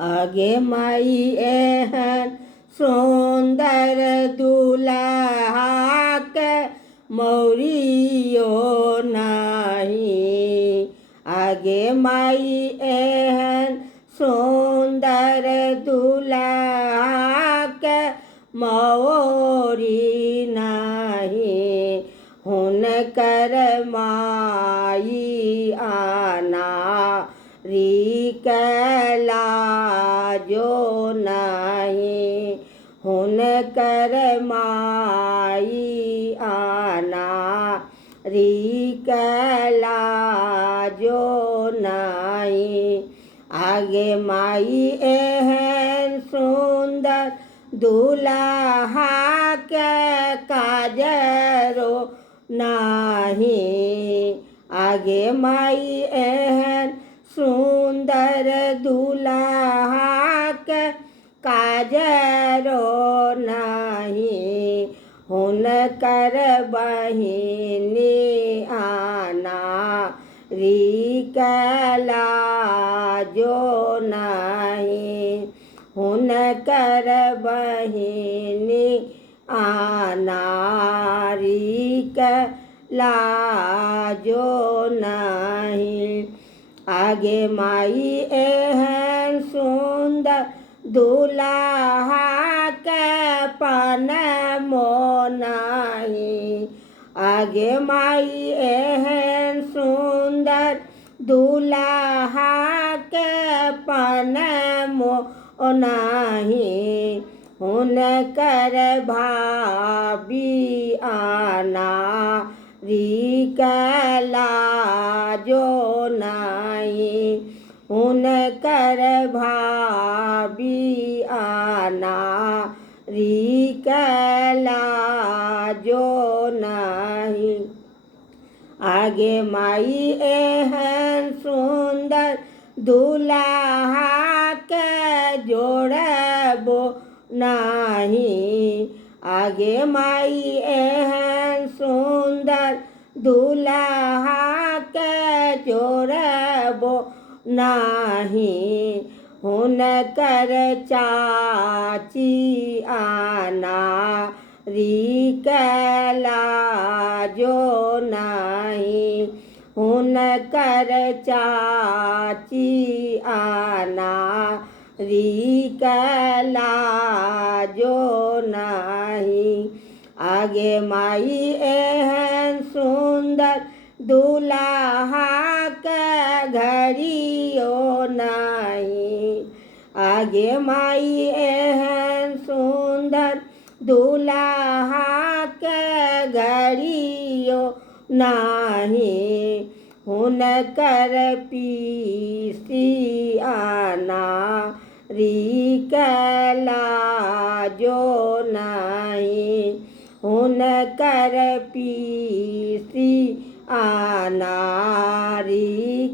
आगे माई एहन सुंदर दुल्हा के मौरियो नहीं। आगे माई एहन सुंदर दुल्हा के मौरी नहीं। हुनकर माई आना री कैला जो नहीं। हुनकर माई आना री कैला जो नहीं। आगे माई एहन सुंदर दुल्हा के काजरो नहीं। आगे माई एहन सुंदर दुल्हा के काजरो नहीं। हुनकर बहिनी आना री कैला जो नहीं। हुनकर बहिनी आना री कैला जो नहीं। आगे माई एहन सुंदर दुल्हा के पन नहीं। आगे माई एहन सुंदर दुल्हा के पन नहीं। हुनकर भाभी आना री कैला जो नहीं। हुनकर भाभी आना री कैला जो नहीं। आगे माई एहन सुंदर दुल्हा के जोड़बो नहीं। आगे माई एहन सुंदर दुल्हा के जोड़बो नहीं। हुनकर चाची आना री कैला जो नहीं। हुनकर चाची आना री कैला जो नहीं। आगे माई एहन सुंदर दुल्हा के घड़ियो नहीं। आगे माई एहन सुंदर दुल्हा के घड़ियो नहीं। हुनकर पीसी आना री कैला जो नहीं। हुनकर पीसी आना री